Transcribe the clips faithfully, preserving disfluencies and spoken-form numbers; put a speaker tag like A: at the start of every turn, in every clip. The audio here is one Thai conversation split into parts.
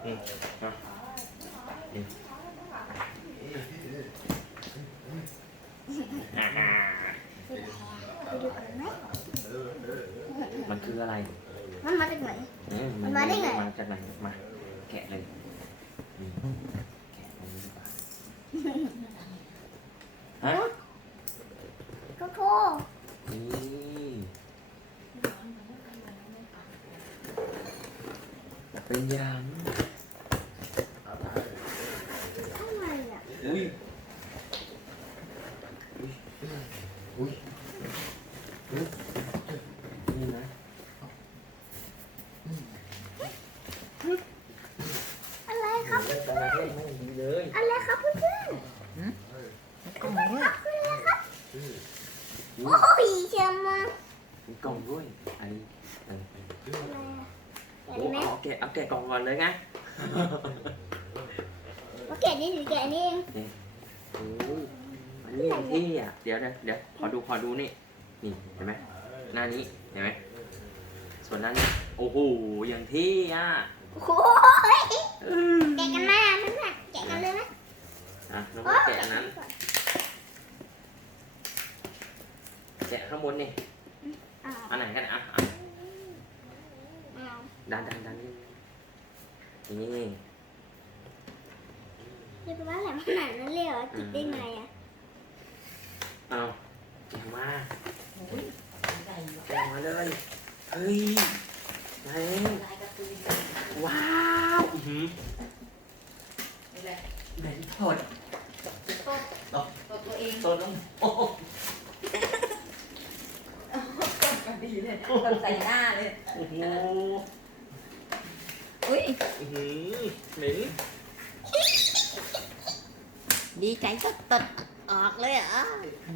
A: อืมอ่ะนี่อ่า
B: ไปดูกันไหม
A: มันคืออะไร
B: มันมาจากไหน
A: เอ๊ะ
B: มันมาได้ไง
A: มาจากไหนมาแกะเลยนี่แกะตรงนี้ดีกว่าฮะ
B: ก็โทษ
A: นี่เป็นยัง
B: ทำไมอ่ะ
A: อุ้ยอุ้ยอุ้ยนี่นะ
B: อะไรครับ
A: เล่นตลาดเล่นไม่ดีเลย
B: อะไรครับเพื่อน
C: กล่องด้วย
B: ๆคืออะไรครับ
A: อุ้ย
B: โอ้ยเชื่อมา
A: มีกล่องด้วยอันนี้เออ
B: อะไรอ่ะ
A: โอ้
B: เห็นไหม
A: เอาแกะเอาแกะกล่องก่อนเลยไง
B: ว่าแกะนี่หรือแกะนี่เอง
A: นี่โอ้ยอันนี้อย่างที่อ่ะเดี๋ยวเดี๋ยวเดี๋ยวขอดูขอดูนี่นี่เห็นไหมหน้านี้เห็นไหมส่วนหน้านี้โอ้โหอย่างที่อ่ะ
B: โอ้ยแกะกันหน้านั่นน่ะแกะกันเลยนะ
A: อ่ะน้องแกะอันนั้นแกะข้างบนนี่
B: อ้าว
A: อันไหนกันอ่ะอ่ะ
B: อ้าว
A: ดันดันดันนี่นี่
B: เรียกว่าแหลมขนาดนั้นเลยเหรอจิบได้ไงอ่ะ
A: เอาแกะมา
C: โอ้ยใหญ่อยู่
A: แกะมาเลยเฮ้ยไหน
C: ลายการ์ตูน
A: ว้าวอื้อหือ
C: นี่แหละ
A: แบนทอด
C: ต้นต้นตัวเอง
A: ต้นลงโอ้โห
C: ต้นกันดีเลยต้นใส่หน้าเลย
A: โอ้โห
C: อุ้ย
A: อื้อหือเหม็น
C: ดีใจก็ตดออกเลยเหรอ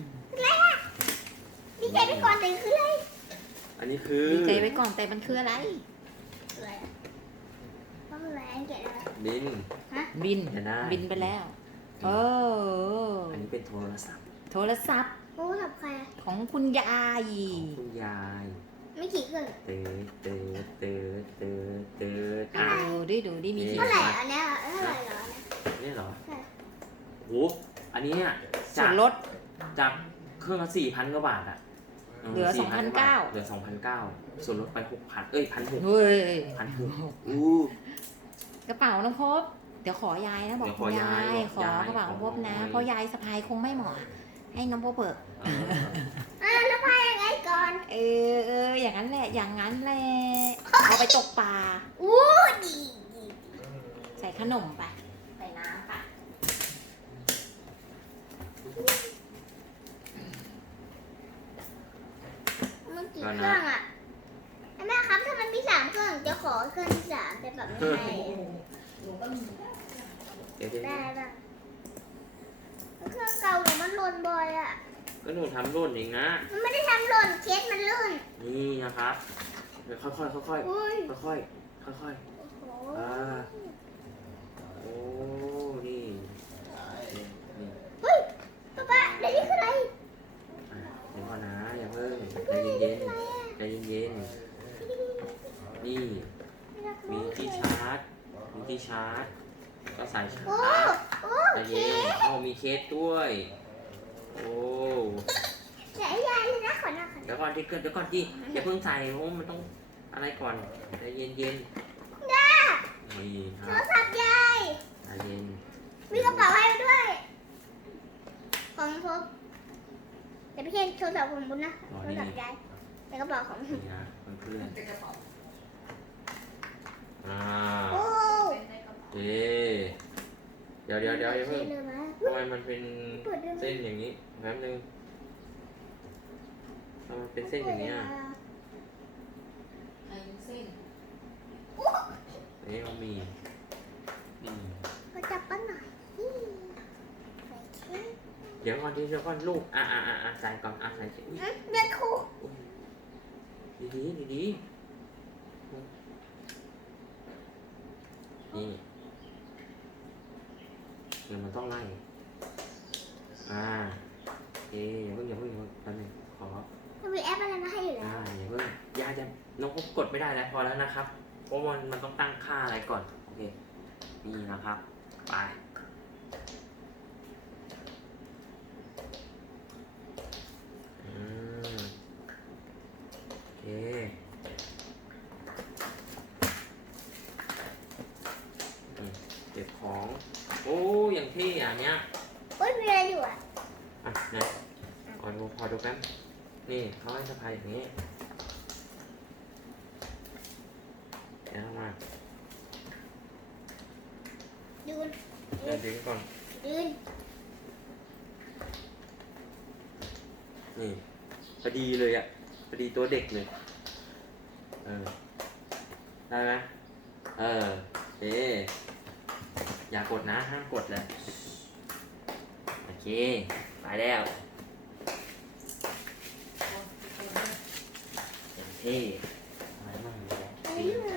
B: ดีใจไปก่อนเลยคืออะไร
A: อันนี้คือ
C: ดีใจไว้ก่อนแต่มันคืออะไร
B: อะไรอ่ะต้องอะไรแกะอะไร
A: บิน
C: บิน
A: เห็นได้
C: บินไปแล้วโอ้
A: อันนี้เป็นโทรศัพท์
C: โทรศัพท์
B: โอ้กับใครอ่ะ
C: ของคุณยาย
A: ของคุณยาย
B: ไม่กี่เครื่อง
A: เติร์ดเติร์ดเติร์ดเติร์ดเติร์ดอ่ะ
C: ดูดิดูดิมีกี่
B: เท่าไหร่อันเนี้ยเท่าไหร่เหรอ
A: นี่เหรอ
B: ใช่
A: โหอันนี้เนี่ย
C: ส่
A: จา
C: วน
A: ก
C: ลด
A: จากเครื่องละสี่พันกว่าบาทอะ
C: เหลือ
A: สี่พักว่บท
C: สองพันเก้า
A: เหลือสองพันเก้าส่วนลดไปหกพันเอ้ยพันหก
C: เฮ้ย
A: พันหกอู้
C: กระเป๋าน้องพบเดี๋ยวขอยายนะบอก
A: เดี๋ยวข
C: คุ
A: อ
C: ณ
A: ยาย
C: าย
A: ย
C: ขอกระเป๋าน้องพบนะ
A: ขอ
C: เพราะยายสะพายคงไม่เหมาะให้น้องพบเบิก
A: เออ
B: อ่ะแล้วพายยังไงก่อน
C: เออเอออย่างนั้นแหละอย่างนั้นแหละเอาไปตกปลา
B: อู้ดีดี
C: ใส่ขนมไปใส่น้ำไป
B: มันกี่เครื่องอ่ะแม่ครับถ้ามันมีสามเครื่องจะขอเครื่องที่สามแต่แบบไม่ให้
C: หนูก็มี
A: เดี๋ยวเดี๋ยว
B: ได้ป่ะเครื่องเก่าหนูมันหล่นบ่อยอ่ะ
A: ก็หนูทำร่นเองนะ
B: มันไม่ได้ทำหล่นเคสมันลื่น
A: นี่นะครับเดี๋ยวค่อยๆค่อย
B: อุ้ย
A: ๆค่อยๆค่อย
B: โอ้โห
A: ๆอ่าโอ้นี่นี่นี่
B: เฮ้ยป๊าป๊าเดี๋ยวนี้คืออะไร
A: อ่ะเดี๋ยวก่อนนะอย่าเพิ่งใจเย็นๆใจเย็นๆนี่มีที่ชาร์จมีที่ชาร์จก็ใส่ชา
B: โอ้
A: ร์จ
B: โอ้
A: ใจ
B: เค
A: เย็น
B: ส
A: เอ้ามีเคสด้วย โอ้
B: ใส่ยายเลยนะขอหน้าขอห
A: เดี๋
B: น้า
A: ยวก่อนที่เดี๋ยวก่อนที่อย่าเพิ่งใส่เพราะมันต้องอะไรก่อนใจเย็นเย็นๆนี่ค
B: โท
A: รั
B: ร
A: บ
B: ศัพท์ยาย
A: ใจเย็น
B: มีกระเป๋าให้ด้วย ของพบแต่ไม่ใช่โทรศัพท์ของบุญนะโทรศัพท์ยายแต่กระเป๋าของ
A: นี่นะเพื่อน
C: เป็นกระเป๋า
A: ๆอ่า
B: โอ้
A: เอ๊เดี๋ยวเดี๋ยวเดี๋ยวอย่าเพิ่ง
B: เลยนะ
A: ทำไมมันเป็น
B: เปิดได้ไหม
A: เส้นอย่างนี้แป๊บนึงทำไมเป็นเส้นอย่างนี้อ่ะ
C: ไอ้เส้น
A: อันนี้มันมีนี่
B: เขาจับปั้นหน่อยนี่ใส่เค้ก
A: เดี๋ยวก่อนที่เดี๋ยวก่อนลูกอ่ะอ่ะอ่ะอ่ะใส่ก่อนอ่ะใส่อุ๊ย
B: อืมเดือนครู
A: ดีดีดีดีนี่เดี๋ยวมันต้องไล่อ่าเอ๊อย่าเพิ่งอย่าเพิ่งอย่าเพิ่งแป๊บนึงขอ
B: มันมีแอปอะไรมาให้อยู่แล้
A: อ่าว อย่าเพิ่งยาจะน้องก็กดไม่ได้แล้วพอแล้วนะครับเพราะมันมันต้องตั้งค่าอะไรก่อนโอเคนี่นะครับ ไปอืมโอเคนี่เก็บของ โอ้อย่างเท่อะอันเนี้ย
B: โอ้ยมีอะไรอยู่อ่ะ
A: อ่ะไหนอ่อนดูพอดูแป๊บนี่เขาให้สะพายอย่างนี้เดี๋ยวเอามา
B: ยืน
A: เดินดึงก่อน
B: ยืน
A: นี่พอดีเลยอ่ะพอดีตัวเด็กเลย เออ ได้ไหมเออโอเคอย่ากดนะ ห้ามกดเลยโอเค ไปแล้วอย่างเท่อะไรบ้างเนี่ย
B: อันนี้มัน